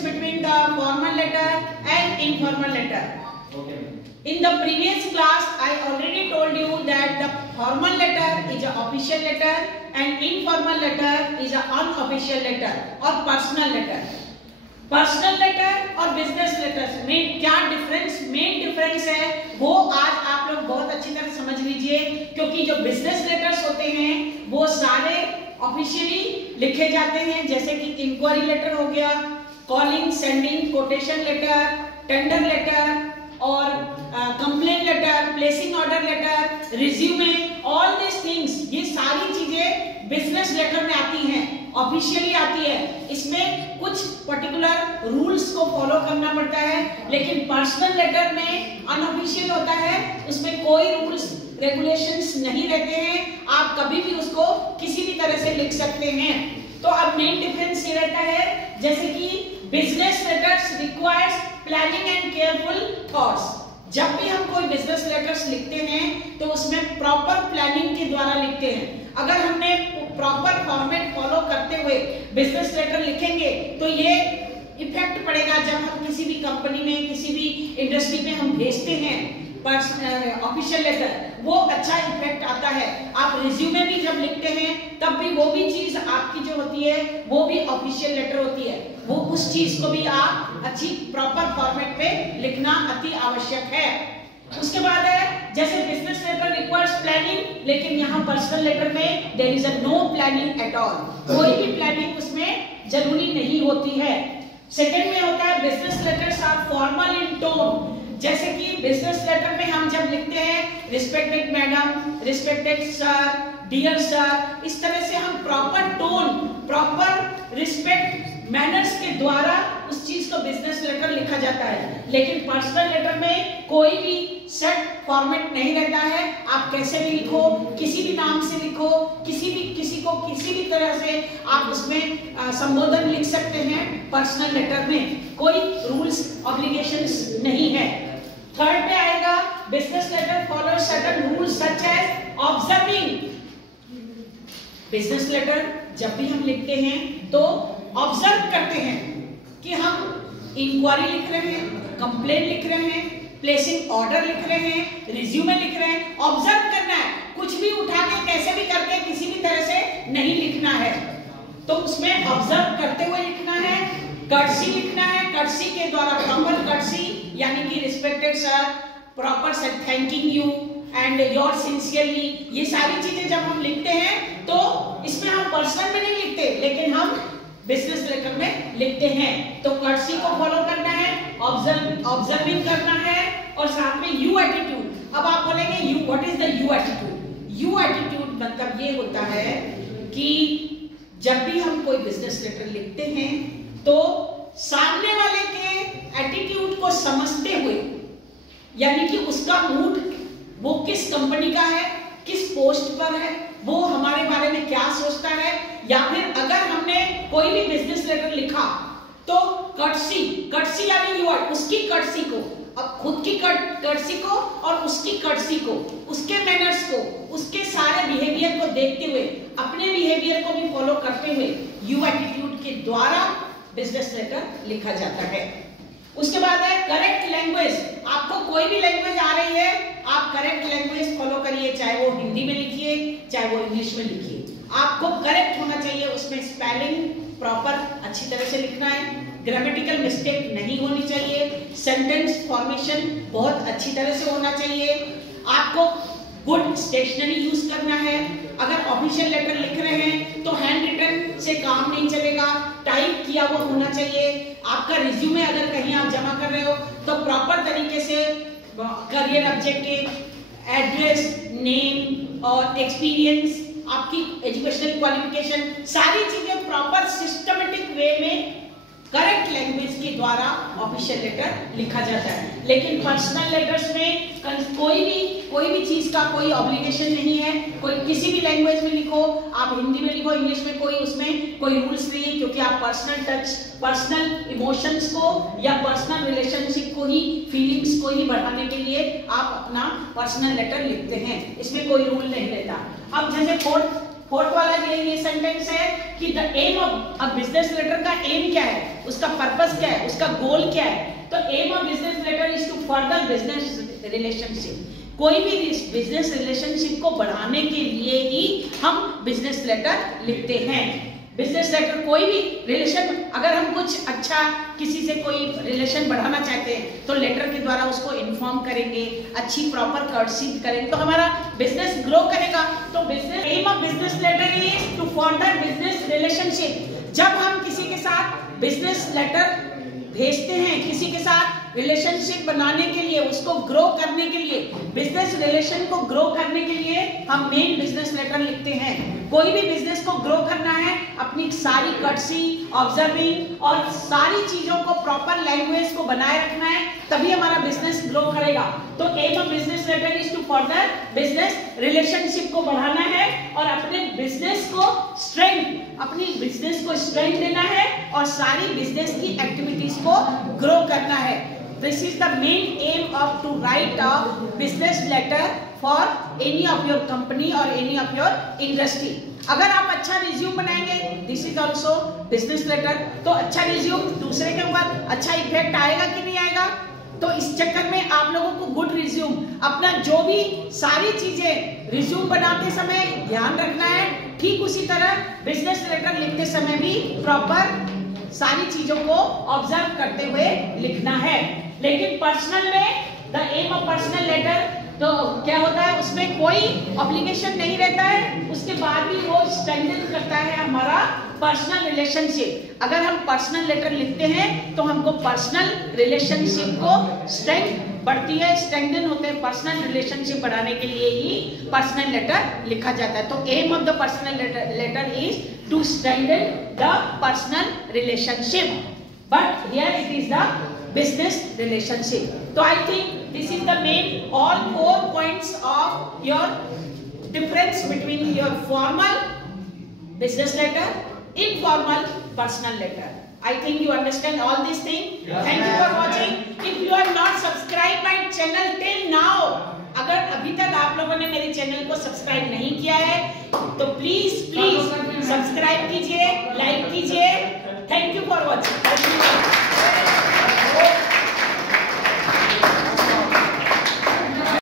between the formal letter and informal letter. Okay. In the previous class, I already told you that the formal letter is an official letter and informal letter is an unofficial letter or personal letter. Personal letter और business letter में क्या main difference है वो आज आप लोग बहुत अच्छी तरह समझ लीजिए, क्योंकि जो बिजनेस लेटर्स होते हैं वो सारे ऑफिशियली लिखे जाते हैं, जैसे कि इंक्वायरी लेटर हो गया, calling sending quotation letter, tender letter और complaint letter, placing order letter, resume, all this things, ये सारी चीजें बिजनेस लेटर में आती हैं, ऑफिशियली आती है। इसमें कुछ पर्टिकुलर रूल्स को फॉलो करना पड़ता है, लेकिन पर्सनल लेटर में अनऑफिशियल होता है, उसमें कोई रूल्स रेगुलेशंस नहीं रहते हैं, आप कभी भी उसको किसी भी तरह से लिख सकते हैं। तो अब मेन डिफरेंस ये रहता है, जैसे कि business letters requires planning and careful thoughts. जब भी हम कोई बिजनेस लेटर्स लिखते हैं तो उसमें प्रॉपर प्लानिंग के द्वारा लिखते हैं। अगर हमने प्रॉपर फॉर्मेट फॉलो करते हुए बिजनेस लेटर लिखेंगे तो ये इफेक्ट पड़ेगा जब हम किसी भी कंपनी में, किसी भी इंडस्ट्री में हम भेजते हैं ऑफिशियल लेटर, वो अच्छा इफेक्ट आता है। आप रिज्यूमे भी जब लिखते हैं तब भी वो भी चीज आपकी जो होती है वो भी ऑफिशियल लेटर होती है, वो उस चीज को भी आप अच्छी प्रॉपर फॉर्मेट पे लिखना अति आवश्यक है। उसके बाद है जैसे बिजनेस लेटर रिक्वायर्स प्लानिंग, लेकिन यहाँ पर्सनल लेटर में there is no planning at all, कोई भी प्लानिंग उसमें जरूरी नहीं होती है। सेकंड में होता है business letters are formal in tone, जैसे कि बिजनेस लेटर में हम जब लिखते हैं respected madam, respected sir, dear sir, इस तरह से हम proper tone, proper respect manners के द्वारा उस चीज को बिजनेस लेटर लिखा जाता है। लेकिन पर्सनल लेटर में कोई भी सेट फॉर्मेट नहीं रहता है, आप कैसे भी लिखो, किसी भी नाम से लिखो, किसी को किसी भी तरह से आप उसमें संबोधन लिख सकते हैं। पर्सनल लेटर में कोई रूल्स ऑब्लिगेशंस नहीं है। थर्ड पे आएगा business letter follow certain rules such as observing. Business letter जब भी हम लिखते हैं तो ऑब्जर्व करते हैं कि हम इंक्वायरी लिख रहे हैं, कंप्लेंट लिख रहे हैं, प्लेसिंग ऑर्डर लिख रहे हैं, रिज्यूमे लिख रहे हैं। ऑब्जर्व करना है, कुछ भी उठा के कैसे भी करके किसी भी तरह से नहीं लिखना है, तो उसमें ऑब्जर्व करते हुए लिखना है। कर्टसी लिखना है, कर्टसी के द्वारा प्रॉपर कर्टसी यानी कि respected sir, proper sir, thanking you and your sincerely, ये सारी चीजें जब हम लिखते हैं तो इसमें हम पर्सनल में नहीं लिखते, लेकिन हम बिजनेस लेटर में लिखते हैं। तो कर्टसी को फॉलो करना है, ऑब्जर्विंग करना है और साथ में यू एटीट्यूड। अब आप बोलेंगे you, what is the you attitude? You attitude मतलब ये होता है कि जब भी हम कोई बिजनेस लेटर लिखते हैं तो सामने वाले के एटीट्यूड को समझते हुए, यानी कि उसका मूड, वो किस कंपनी का है, किस पोस्ट पर है, वो हमारे बारे में क्या सोचता है, या फिर अगर हमने कोई भी बिजनेस लेटर लिखा तो कर्टसी यानी उसकी कर्टसी को, अब खुद की कर्टसी को और उसकी कर्टसी को, उसके मैनर्स को, उसके सारे बिहेवियर को देखते हुए, अपने बिहेवियर को भी फॉलो करते हुए यू एटीट्यूड के द्वारा बिजनेस लेटर लिखा जाता है। उसके बाद है करेक्ट लैंग्वेज। आपको कोई भी लैंग्वेज आ रही है, आप करेक्ट लैंग्वेज फॉलो करिए, चाहे वो हिंदी में लिखिए, चाहे वो इंग्लिश में लिखिए, आपको करेक्ट होना चाहिए। उसमें स्पेलिंग प्रॉपर अच्छी तरह से लिखना है, ग्रामेटिकल मिस्टेक नहीं होनी चाहिए, सेंटेंस फॉर्मेशन बहुत अच्छी तरह से होना चाहिए, आपको गुड स्टेशनरी यूज करना है। अगर ऑफिशियल लेटर लिख रहे हैं तो हैंड रिटन से काम नहीं चलेगा, टाइप किया हुआ होना चाहिए। आपका रिज्यूमे अगर कहीं आप जमा कर रहे हो तो प्रॉपर तरीके से करियर ऑब्जेक्टिव, एड्रेस, नेम और एक्सपीरियंस, आपकी एजुकेशनल क्वालिफिकेशन, सारी चीजें प्रॉपर सिस्टमेटिक वे में करेक्ट लैंग्वेज के द्वारा ऑफिशियल लेटर लिखा जाता है। लेकिन पर्सनल लेटर्स में कोई भी चीज का कोई ऑब्लिगेशन नहीं है, कोई किसी भी लैंग्वेज में लिखो, आप हिंदी में लिखो, इंग्लिश में, उसमें कोई रूल्स नहीं है, क्योंकि आप पर्सनल टच, पर्सनल इमोशंस को या पर्सनल रिलेशनशिप को ही, फीलिंग्स को ही बढ़ाने के लिए आप अपना पर्सनल लेटर लिखते हैं, इसमें कोई रूल नहीं रहता। अब जैसे फोर्थ वाला ये सेंटेंस है कि the aim of a business letter का एम क्या है, उसका पर्पस क्या है, उसका गोल क्या है। तो aim of business letter is to further business relationship. कोई भी बिजनेस रिलेशनशिप को बढ़ाने के लिए ही हम बिजनेस लेटर लिखते हैं। बिजनेस लेटर कोई भी रिलेशन, अगर हम कुछ अच्छा किसी से कोई रिलेशन बढ़ाना चाहते हैं तो लेटर के द्वारा उसको इन्फॉर्म करेंगे, अच्छी प्रॉपर कर्टसी करेंगे तो हमारा बिजनेस ग्रो करेगा। तो business aim of business letter is to further business relationship. जब हम किसी के साथ बिजनेस लेटर भेजते हैं, किसी के साथ रिलेशनशिप बनाने के लिए, उसको ग्रो करने के लिए, बिजनेस रिलेशन को ग्रो करने के लिए हम मेन बिजनेस लेटर लिखते हैं। कोई भी बिजनेस को ग्रो करना है, अपनी सारी कर्टसी, ऑब्जर्विंग और सारी चीजों को प्रॉपर लैंग्वेज को बनाए रखना है, तभी हमारा बिजनेस ग्रो करेगा। तो aim of business letter is to further business relationship को बढ़ाना है और अपने बिजनेस को स्ट्रेंथ देना है और सारी बिजनेस की एक्टिविटीज को ग्रो करना है। This is the main aim of to write a business letter for any of your company or any of your industry. अगर आप अच्छा रिज्यूम बनाएंगे, this is also business letter, तो अच्छा रिज्यूम दूसरे के ऊपर अच्छा इफेक्ट आएगा कि नहीं आएगा। तो इस चक्कर में आप लोगों को गुड रिज्यूम, अपना जो भी सारी चीजें रिज्यूम बनाते समय ध्यान रखना है। ठीक उसी तरह बिजनेस लेटर लिखते समय भी प्रॉपर सारी चीजों को ऑब्जर्व करते हुए लिखना है। लेकिन पर्सनल में the aim of personal letter तो क्या होता है, उसमें कोई ऑब्लिगेशन नहीं रहता है, उसके बाद भी वो स्ट्रेंथन करता है हमारा पर्सनल रिलेशनशिप। अगर हम पर्सनल लेटर लिखते हैं तो हमको पर्सनल रिलेशनशिप को स्ट्रेंथ बढ़ती है, स्ट्रेंथन होते हैं। पर्सनल रिलेशनशिप बढ़ाने के लिए ही पर्सनल लेटर लिखा जाता है। तो aim of the personal letter is to strengthen the personal relationship, but here it is the business relationship. So I think this is the main all 4 points of your difference between your formal business letter, informal personal letter. I think you understand all these things. Yes, thank you for watching. If you are not subscribed my channel till now, अगर अभी तक आप लोगों ने मेरे channel को subscribe नहीं किया है तो प्लीज सब्सक्राइब कीजिए, लाइक कीजिए। Thank you for watching.